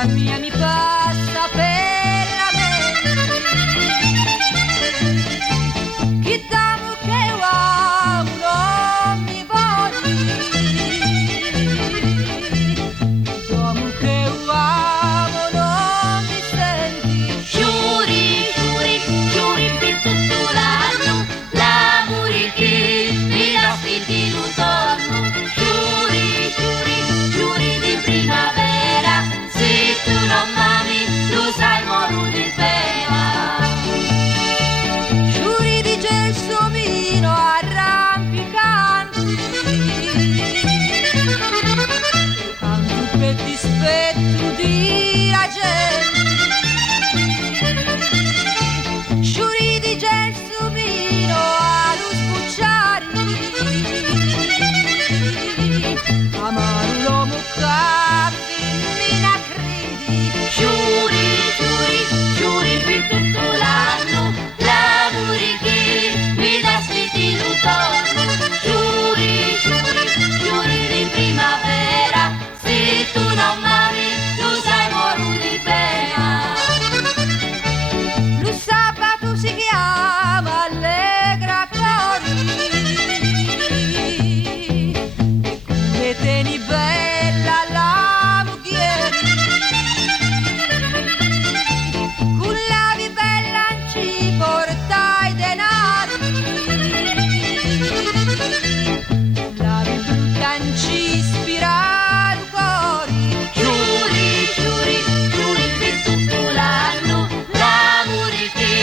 l'acqua mia mi passa per la mente. Chi t'amo che uomo non mi vogli, t'amo che uomo non mi senti. Giuri, giuri, giuri per tutto l'anno, l'amore che mi dà spirito l'autunno. Giuri, giuri, giuri di primavera, se tu non m'ami, lo sai moro di pena. Giuri di gelsomino arrampicanti, canto per dispetto di la gente. Giuri di gelsomino allo sbucciare, amaro l'uomo che femmina credi. Giuri, giuri, giuri per tutto l'anno, l'amore che mi dà spirito l'autunno. Giuri, giuri, giuri di primavera, se tu non m'ami, lo sai moro di pena. Lo sabato si chiama Allegra Cori, e come teni bella la mughiera, con la bella ci portai denari, la brutta ci ispira il cuore. Giuri, giuri, giuri per tutto l'anno, l'amore che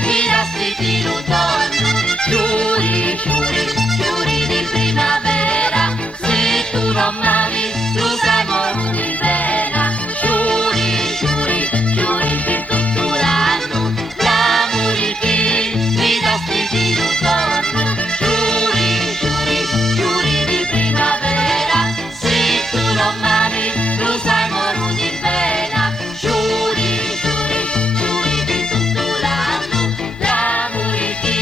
mi dà spirito l'autunno. Giuri, giuri, giuri di primavera, se tu non m'ami, lo sai moro di pena. Giuri, giuri, giuri per tutto l'anno, l'amore che mi dà spirito l'autunno. Giuri, giuri, giuri di primavera, se tu non m'ami, lo sai moro di pena. Giuri, giuri, giuri per tutto l'anno, l'amore che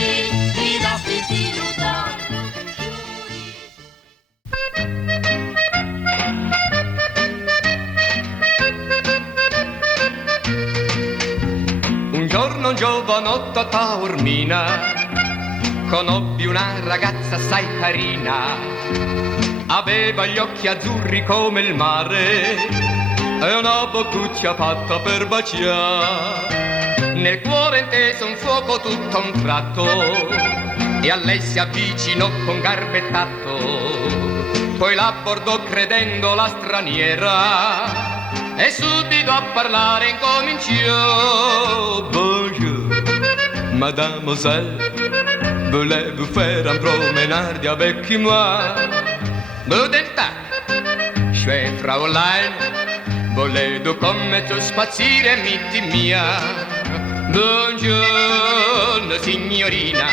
mi dà spirito l'autunno. Giuri. Un giorno un giovanotto a Taormina conobbi una ragazza assai carina. Aveva gli occhi azzurri come il mare e una boccuccia fatta per baciare. Nel cuore intese un fuoco tutto a un tratto e a lei si avvicinò con garbettato. Poi l'abbordò credendo la straniera e subito a parlare incominciò. Bonjour, mademoiselle, voulez-vous faire un promenade avec moi? Guten Tag, schön Fräulein, volevo con me tu spaziere mit mia. Buongiorno signorina,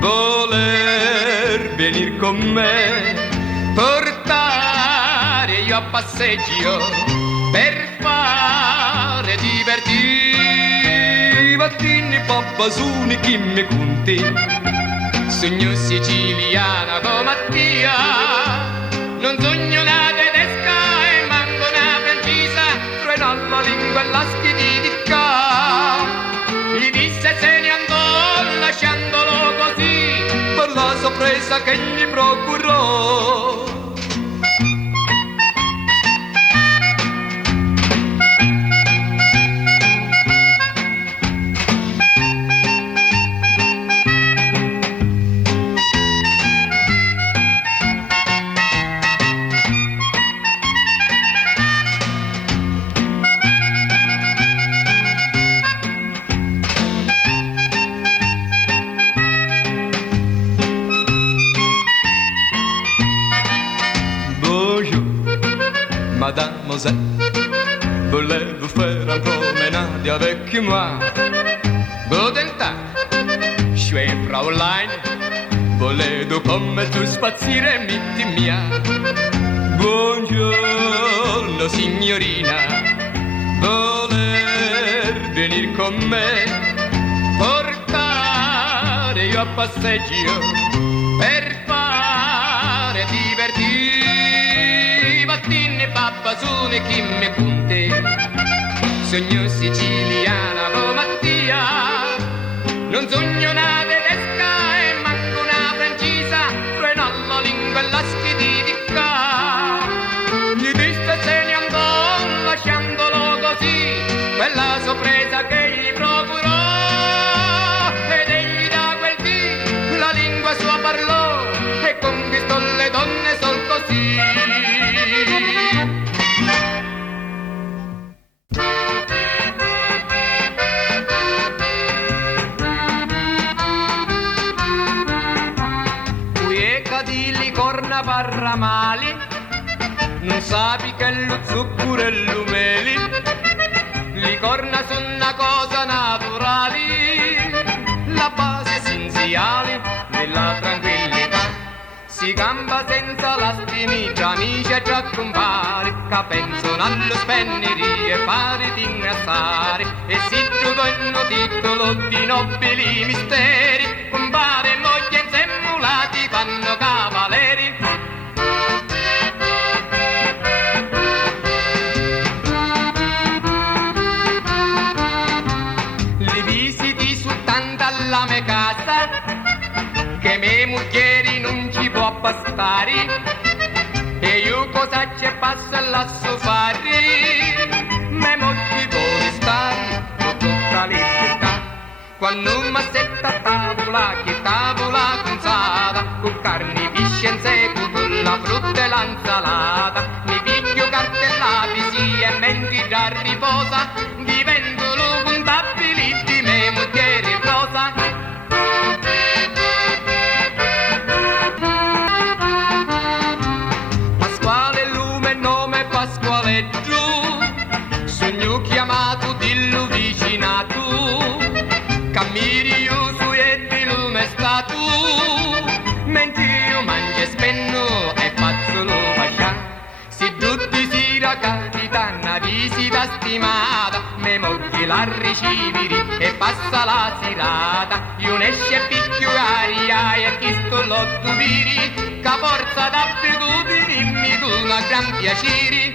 voler venir con me, portare io a passeggio per fare divertire. Mattini pappasuni chi mi conti, sogno siciliana come Mattia. Non sogno una tedesca e manco una francese, frena la lingua e la schididicca. Gli disse se ne andò lasciandolo così, per la sorpresa che gli procurò. Mademoiselle, voulez-vous faire un promenade avec moi? Guten Tag, schön Fräulein, volevo come tu spaziere mit mia. Buongiorno signorina, voler venir con me, portare io a passeggio per fare divertire. Mattine pappasone chi mi punte. sogno siciliana come Mattia, non sogno una tedesca e manco una francesa, frena la lingua e la schiditica. Gli disse se ne andò lasciandolo così, quella sorpresa che gli procurò, ed egli da quel dì la lingua sua parlò e conquistò le donne sol così. Parramali, non sapi che lo zucchero e l'umeli, le corna sono una cosa naturale, la base essenziale della tranquillità. Si campa senza lastimi tra amici e tra compari, che pensano allo spennere e fare di ingrassare, e si trovano titolo di nobili misteri, compare e moglie insemulati fanno cavalieri. Li visiti su tanta alla mia casa, che me mucchieri non ci può bastare, e io cosa c'è passa lassù fare, me mogli vuole stare con tutta l'età. Quando m'assetta tavola, che tavola consata, con carni, pesce in seco, con la frutta e l'insalata, mi piglio cartellati, sì, e mentre già riposa, diventano contabili di me mucchieri rosa. Pasquale lume, nome Pasqualetto, sogno chiamato dillo vicinato, cammini io su e di lume stato, mentre io mangio e spenno e faccio lo fascià. Se tutti si capita una visita stimata, me moglie la riceviri e passa la serata, io ne esce picchio aria e chi sto l'otto viri, che forza d'abitudini mi dona gran piacere.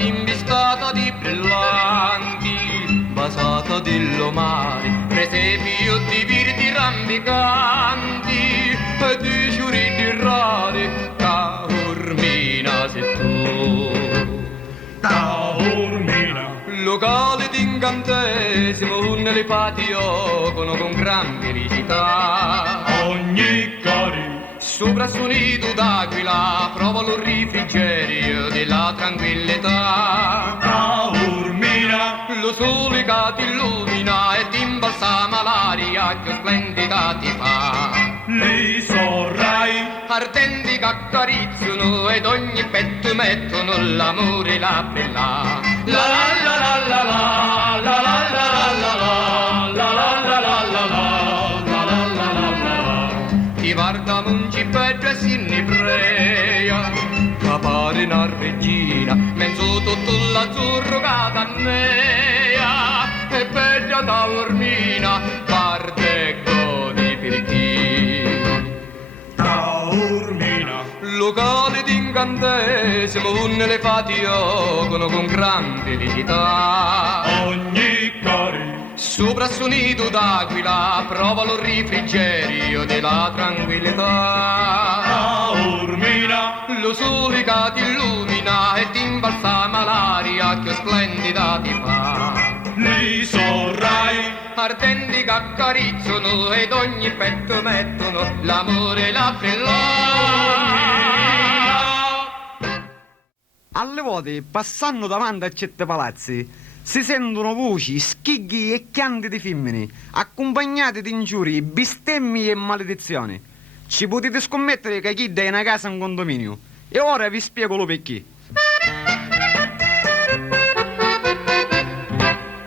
Imbistata di brillanti, basata dello mare, presepio di virti rampicanti e di ciuriti rari, Taormina sei tu. Taormina, locale d'incantesimo nelle patio con gran felicità. ogni cari Sopra su nido d'aquila provo lo refrigerio della tranquillità. Taormina, Lo sole che ti illumina e ti imbalsama l'aria che splendida ti fa. li sorrai, Ardenti che accarezzano ed ogni petto mettono l'amore e la bella. La la la la la la la la la la la la la la la la. Ti guarda un cippetto e si ne prea, che pare una regina, mezzo tutto l'azzurro che dannea, e bella Taormina, parte godi per chi. Taormina, Locale d'incantesimo nelle patio con gran felicità. ogni cari Sopra su nido d'aquila prova lo refrigerio della tranquillità. Taormina, Lo sole che ti illumina e ti imbalsama l'aria che splendida ti fa. li sorrai, Ardenti che accarezzano ed ogni petto mettono l'amore e la bella. Alle volte, passando davanti a certi palazzi, si sentono voci, schighi e chianti di femmine, accompagnate di ingiurie, bestemmi e maledizioni. Ci potete scommettere che chi è una casa in condominio. E ora vi spiego lo perché.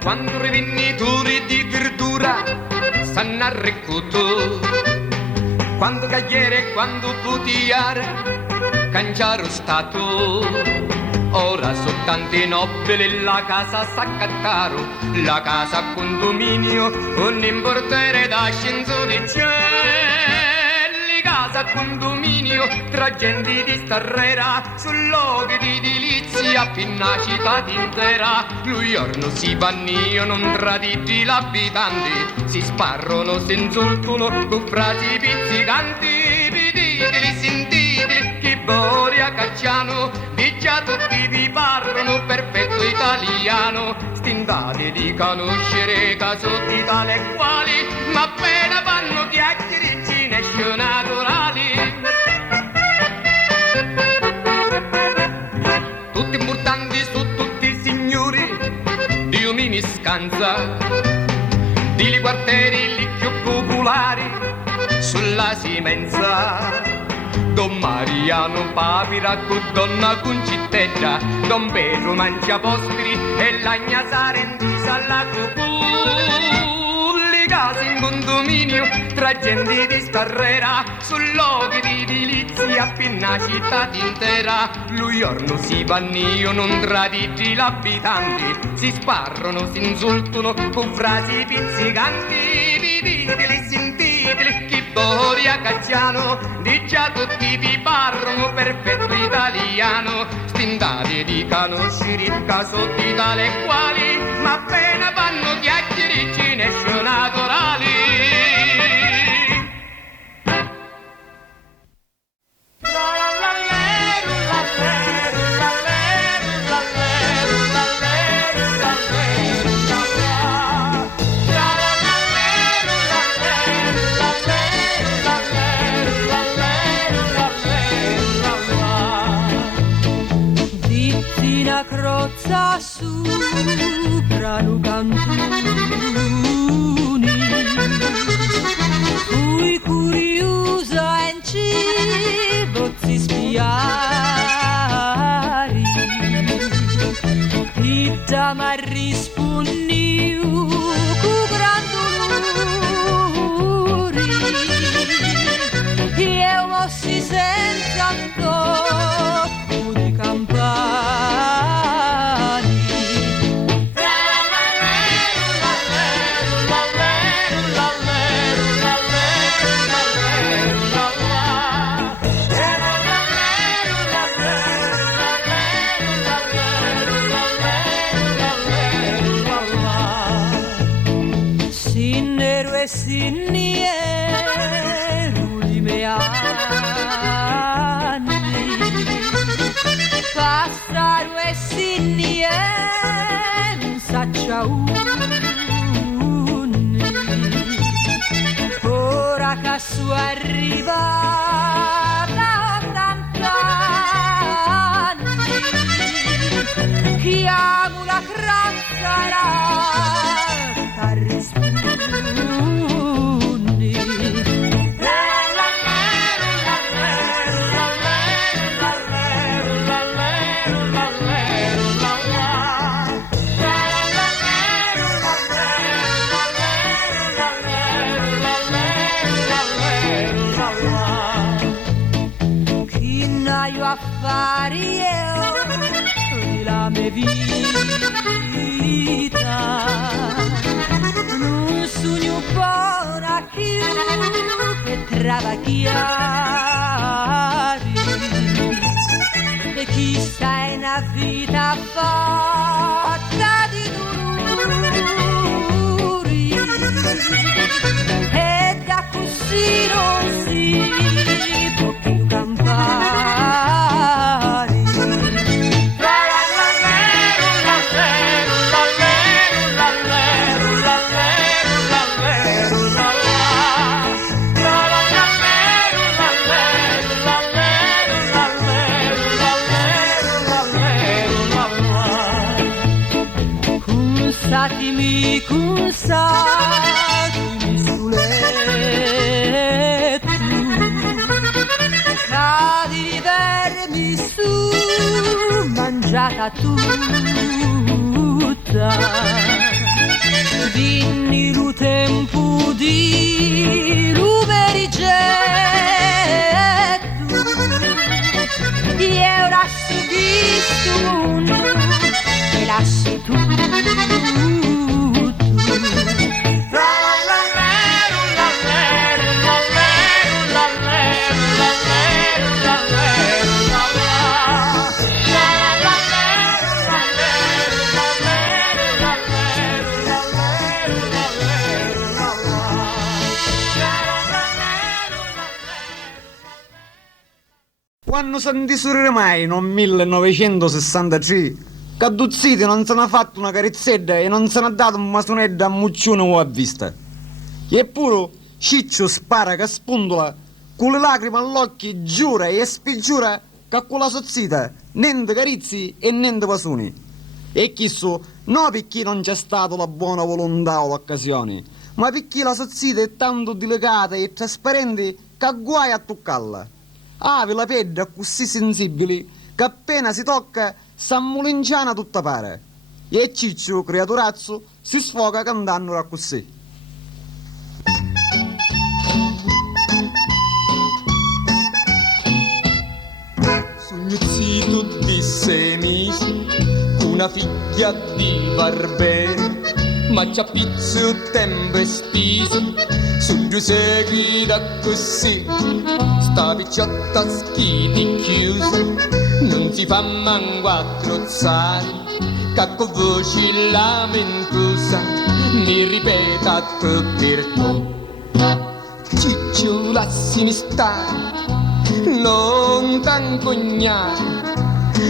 Quando rivenditori di verdura stanno a recluto. Quando cagliere, quando putiare, cangiaro stato. Ora soltanto i nobili la casa s'accattaro, la casa a condominio, un importere da ascensore casa a condominio, tra gente di starrera, sul luogo di edilizia, pinna città intera. Lui giorno si pannio, non traditi l'abitanti, si sparrono, si insultano, con frasi pizzicanti, viditeli, sentiteli, chi boria cacciano, di già tutti vi parlano perfetto italiano, stindati di conoscere casotti tale e quali, ma appena vanno chiacchiere naturali. Tutti importanti su tutti i signori, Dio mi scansa, di quartieri li più popolari, sulla Simenza. Don Mariano Papira con donna Concitteggia, Don Pedro Mangiapostri e l'Agna Sarentisa alla Cucù. Case in condominio, tra gente di starrera, sul luogo di edilizia, appena città intera. Lui giorno si pannio, non traditi l'abitanti, si sparrono, si insultano, con frasi pizzicanti, viditeli, sentiteli, chi boria cacciano, di già tutti vi parlano perfetto italiano, stindati di conoscere casotti tale e quali, ma appena vanno chiacchiere ce ne sono naturali. Dittina crozza sopra un cantoni, cui curiosa in cibo si spiari, pitta ma rispondiu cu gran dolori, io mossi senza tocco di campani. Sinnero e sinniero i miei anni, passaro e sinniero saccia unni, ora che su arrivata 80 anni, chiamo la cranzara a rispondi. Chi n'aio affari io di la mia vita, non sogno buona più che travagliare, e chissà è una vita fatta di dolori, e da così non si può più campare. Consatimi sul letto, cadi di vermi su, mangiata tutta, vinni lo tempo di Quando sentisuri mai, non 1963, Cadduzziti non se n'ha fatto una carizzetta e non se n'ha dato un masonetto a Muccione o a vista. Eppure Ciccio spara che spuntola, con le lacrime all'occhio giura e spigiura che con la sozzita niente carizzi e niente pasuni. E chissà, non perché non c'è stata la buona volontà o l'occasione, ma perché la sozzita è tanto delicata e trasparente che guai a toccarla. Ave la pelle così sensibile che appena si tocca s'ammulinciana tutta pare. E Ciccio, creaturazzo, si sfoga cantando così. Sognuzzito di 6 mesi, una figlia di barbero, ma c'ha pizzo tempo e spese, su 2 secoli da così, sta picciotta schiti chiusa, non si fa manco a trozzare, che con voce lamentosa mi ripeta per tu. Ciccio, lassimi stare, non t'ancognare,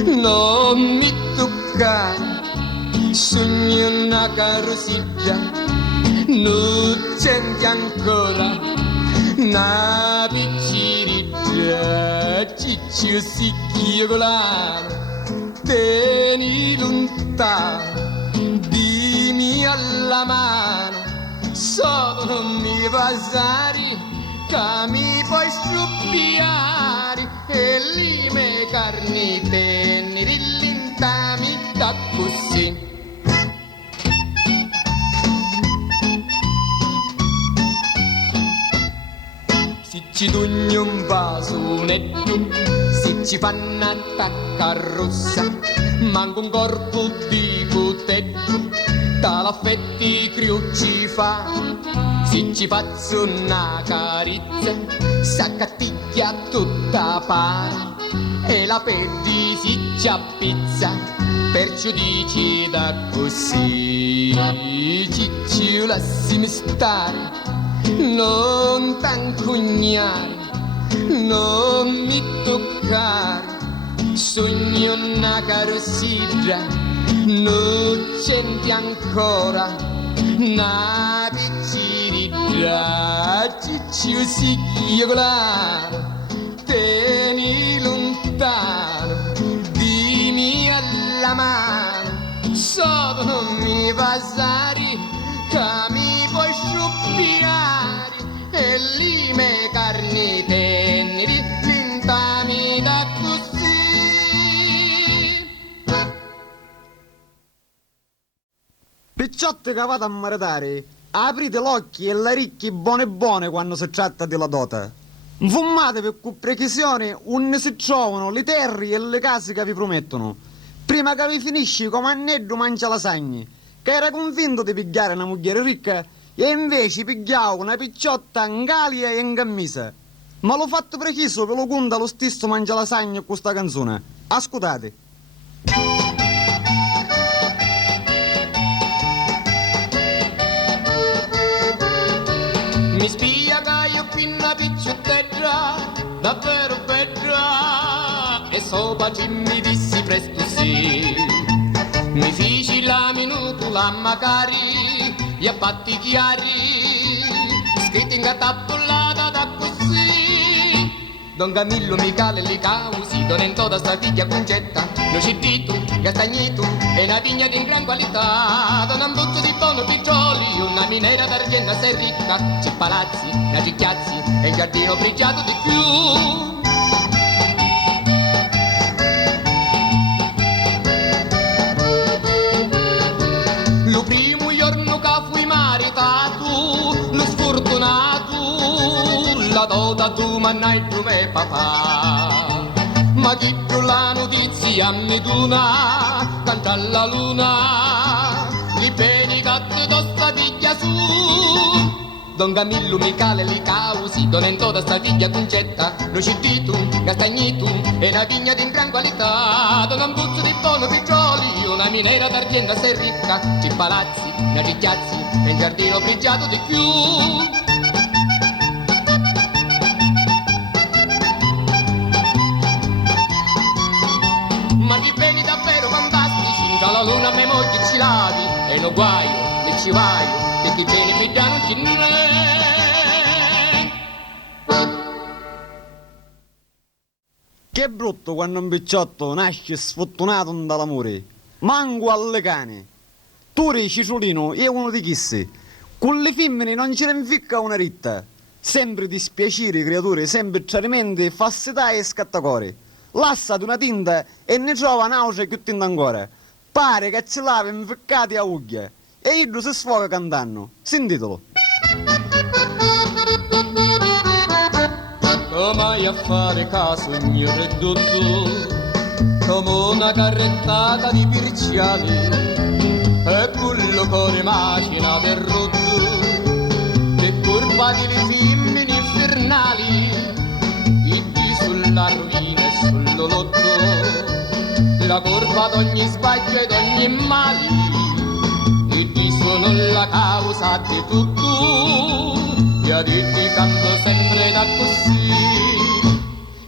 non mi toccare, sogno una carrosiglia, non senti ancora una picciriglia. Ciccio sicchio volare, tieni lontano, dimmi alla mano, solo mi passare, che mi puoi struppiare e lì me carni tenni rillintami da così. Si ci dugno un vasonetto, si ci fanno attacca rossa, manco un corpo di cotetto, dall'affetti criucci fa. Se ci faccio una carizza, s'accatticchia tutta pare e la pelle si ci appizza, perciò dici da così. Ciccio, lassimi stare, non t'ancognare, non mi toccare, sogno una carossiglia, non senti ancora una picciriglia. Ciccio sicchio volare, tieni lontano, dimmi alla mano, solo mi passare, che mi puoi sciuppiare e lì me carni teneri lintami da così. Picciotte che vado a maritare, aprite l'occhio e la ricchi buone buone quando si tratta della dota. Fumate per con precisione unde si trovano le terre e le case che vi promettono, prima che vi finisci come anneddo mangia lasagne, che era convinto di pigliare una moglie ricca e invece pigliavo una picciotta in galia e in camisa. Ma l'ho fatto preciso per lo conta lo stesso mangia lasagne con questa canzone. Ascoltate. Mi spia che io qui una picciottetra, davvero bella, e sopra ci mi dissi presto sì. Mi feci la minutola magari, gli abbatti chiari, scritti in cartappolata da così. Don Camillo, Micale, li causi, don Entoda, sta figlia concetta, Nocitito, Castagnito, e una vigna di gran qualità. Don Ambuzzo di Bono Piccioli, una minera d'argento sei ricca, c'è palazzi, una cicchiazzi, e il giardino pregiato di più. Lo primo giorno che fui maritato, lo sfortunato, la dota tu mannai dove papà. Ma chi più la notizia mi dona, canta la luna, li beni gatto d'osta figlia su. Don Camillo, Micale, li causi, don Entoda, sta figlia concetta, Nocitito, Castagnito, e una vigna di gran qualità. Don Ambuzzo di Bono Piccioli, una minera d'argento sei ricca, c'è palazzi, una cicchiazzi, e un giardino pregiato di più. no guaio, le ci vaio, e chi bene mi dà non ci n'è. Che brutto quando un picciotto nasce sfortunato dall'amore. Manco alle cane. Tu Cicciolino è uno di chissì. Con le femmine non ce ne inficca una ritta. Sempre dispiacere, creature, sempre tradimenti, falsità e scattacore. Lassati una tinta e ne trova nausea più tinta ancora. Pare che ce l'ave inficcati a uglia. E io si sfoga cantando. Sentitelo. Come a fare caso il mio ridotto, come una carrettata di pirciali, e quello cuore macina del rotto, che curva di le femmine infernali, e di sulla rovina e sullo lotto, la curva d'ogni sbaglio e d'ogni male, e di sono la causa di tutto. Gli addetti canto sempre da così.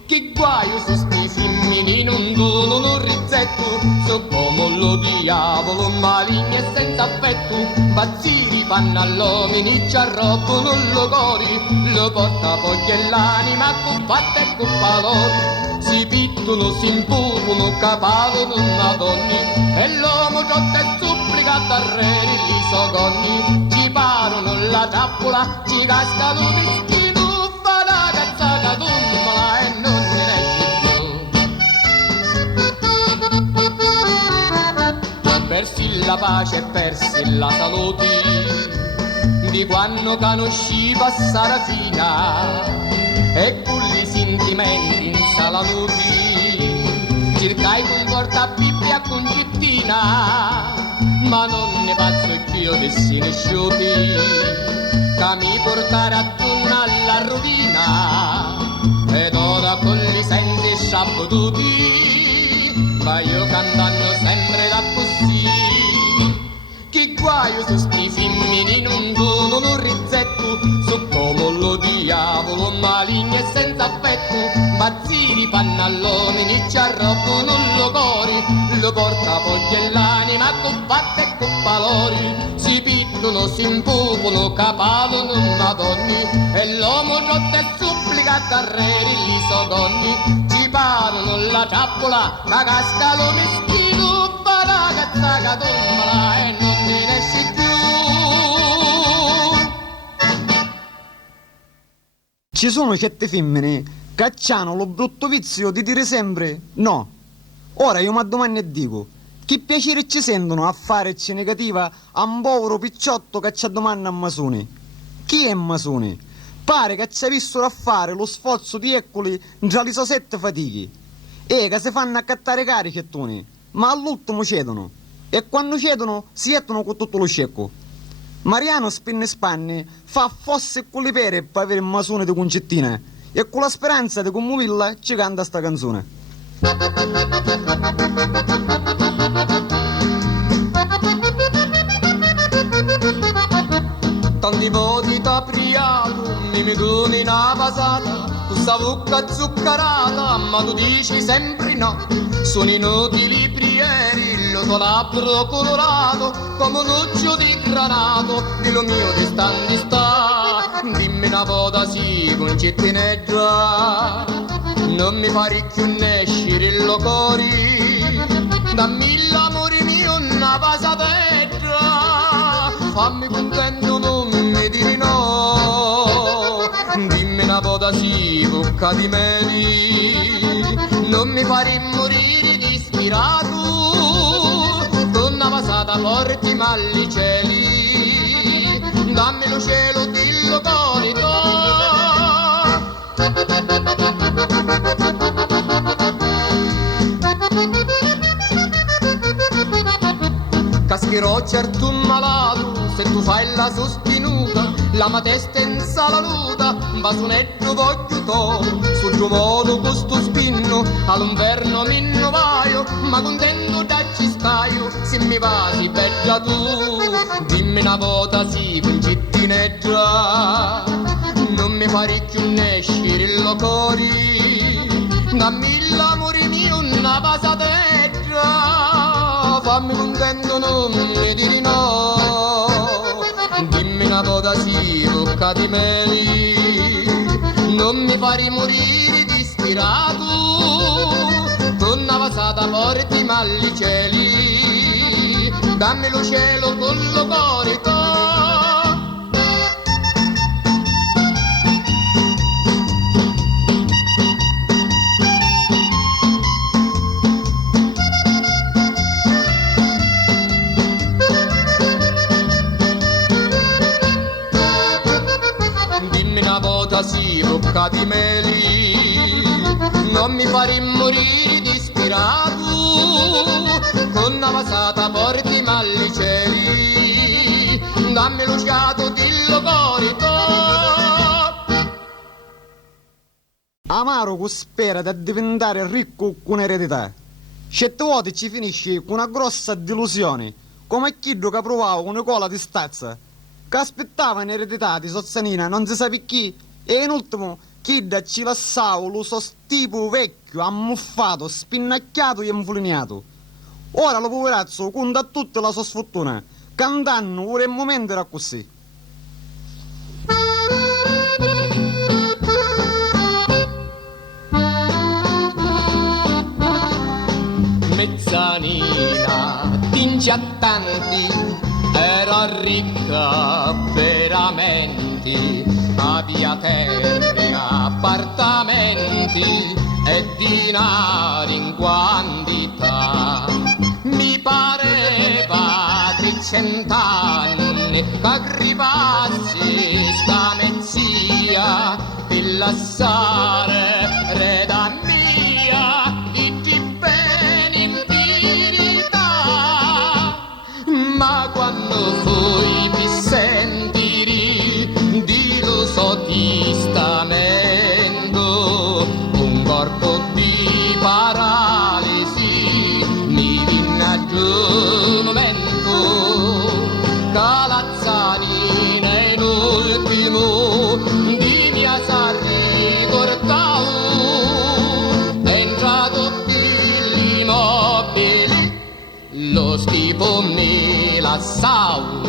Che guaio su sti femmini non dono un rizzetto, so come lo diavolo, maligni e senza affetto, bazziri fanno all'uomini, ci arrobano lo cori, lo porta poi e l'anima con fatta e con valore. Si pittono, si imputono, capavano una donna, e l'uomo giotto e supplica a re gli sogonni, ci parano la trappola, ci cascano di schino, fa la cazzata d'umma e non ne esce più. Persi la pace e persi la salute, di quando conosciva Sarafina, e con i sentimenti in salaluti, cercai con porta Bibbia con Cittina, ma non ne faccio più io che si ne sciuti, che mi portare attorno alla rovina, ed ora con li sensi sciabbotuti, ma io cantando sempre da così. Che guaio su sti femmini non dono un rizzetto, so come lo diavolo, maligni e senza affetto, bazziri pannalloni, ci arrobano lo cori, lo porta poi e l'anima con fatte e con valori, si pittono, si impupono, capavano una donna, e l'uomo giotto e supplica a re gli sogonni, ci parano la trappola, che casca lo meschino, fa la cazzaca tombola e non ne esce più. Ci sono certe femmine che hanno lo brutto vizio di dire sempre no. Ora io mi domando e dico, che piacere ci sentono a fareci negativa a un povero picciotto che ci domanda a Masone? Chi è Masone? Pare che ci ha visto a fare lo sforzo di eccoli tra le sue 7 fatiche. E che si fanno accattare cari cettoni, ma all'ultimo cedono. E quando cedono si mettono con tutto lo scecco. Mariano spinne spanne fa fosse con le pere per avere il Masone di concettina, e con la speranza di commuoverla ci canta sta canzone. Tanti voti t'apriato, mi doni una pasata, tu sta bocca zuccherata, ma tu dici sempre no. Sono inutili prieri, lo tuo labbro colorato, come un occhio di granato, di lo mio di sta. Dimmi una volta sì, concettineggia, non mi pare più nescire il cori, dammi l'amore mio una pasateggia, fammi contento non mi dire no, dimmi una volta sì, bocca di meli, non mi pare morire di ispirato, donna pasata porti malli cieli, dammi lo cielo dillo cori Cascherò certo un malato, se tu fai la sostenuta, la mia testa in salaluta, un basonetto voglio to, sul tuo modo questo spinno, all'inverno mi innovaio, ma contento da ci staio, se mi va si bella tu, dimmi una volta sì, concettineggia, non mi pare più nescire il cori, dammi l'amore mio una pasateggia, fammi contento non mi dire no. bocca di meli, non mi fare morire disperato, con una vasata porti malli cieli, dammi lo cielo con lo corico. Sì, bocca di meli, non mi fare morire disperato, con una vasata porti malli cieli, dammi lo sciato di locorito. Amaro che spera di diventare ricco con eredità. Certe volte ci finisce con una grossa delusione, come chi che provava con una cola di stazza, che aspettava in eredità di Sozzanina non si sa chi. E in ultimo, chi da ci lasciava lo sostipo vecchio, ammuffato, spinnacchiato e infulinato. Ora lo poverazzo conta tutta la sua sfortuna, cantando ora in momento era così. Mezzanina, tingiattanti, era ricca veramente, avia terre, appartamenti e dinari in quantità. Mi pareva 300 anni che arrivassi sta mezzia e lasciare reda mia di bene in verità. Ma quando fui mi sentiri di lo so testamento, un corpo di paralisi mi vinna giù un momento, Calazzanina in ultimo di mia sarri cortau, è entrato immobili, lo schifo mi lassau.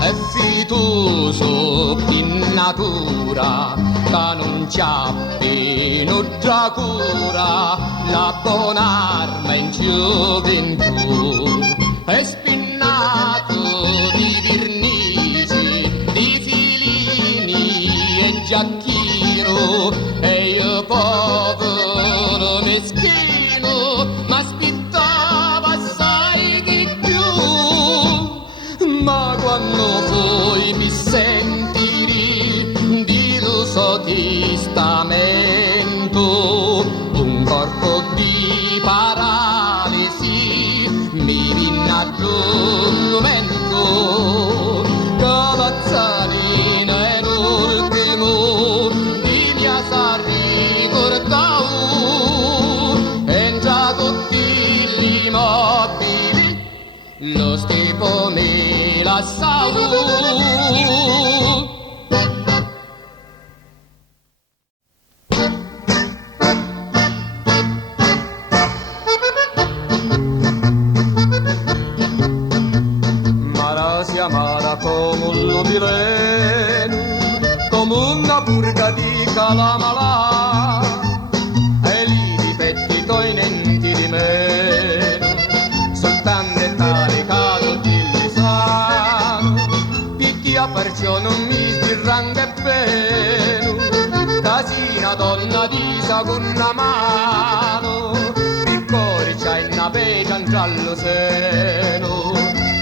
È fitoso in natura, che non c'ha un'altra cura, la buona arma in gioventù. È spinnato di vernici, di filini e giacchino, e io povero meschino, ma aspettava assai di più. Ma quando poi mi sentiri di lo so testamento, un corpo di paralisi mi vinna giù un momento, Calazzanina è l'ultimo di mia sarri cortau, entrato gli immobili, lo schifo mi lassau. Marasi amara come un nobileno, come una purga di calamalà, e lì difetti toi nenti di meno, soltanto e tale caso di lisano, picchia perciò non mi sbirranga e bene, casina donna di sa con una mano, piccoli c'hai una pece in giallo seno,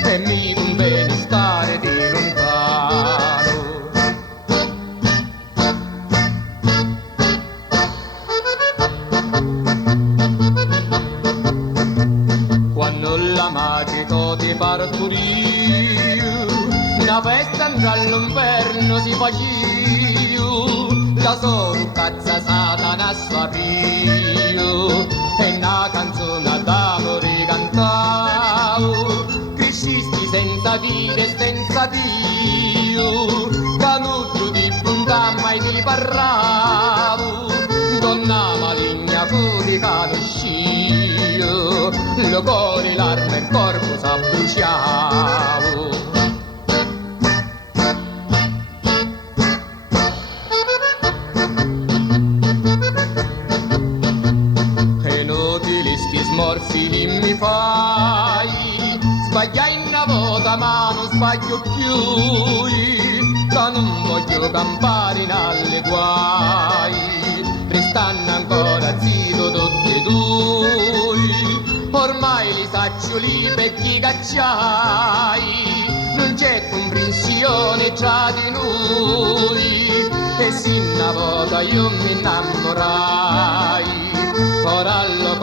e mi conviene stare di lontano. Quando la magico ti parturì, una festa all'inverno si facì, la sua cazza satana sfaprio, e una canzone d'amore cantavo, crescisti senza vita e senza Dio, canuccio di bontà mai ti parlavo, puti conoscio, il cuore, l'arma e il corpo s'abbruciavo. Smorfi che mi fai, sbagliai una volta ma non sbaglio più, da non voglio campare in alle guai, restando ancora zitto tutti e due, ormai li saccio li becchi cacciai, non c'è comprensione tra di noi, e se una volta io mi innamorai, ora lo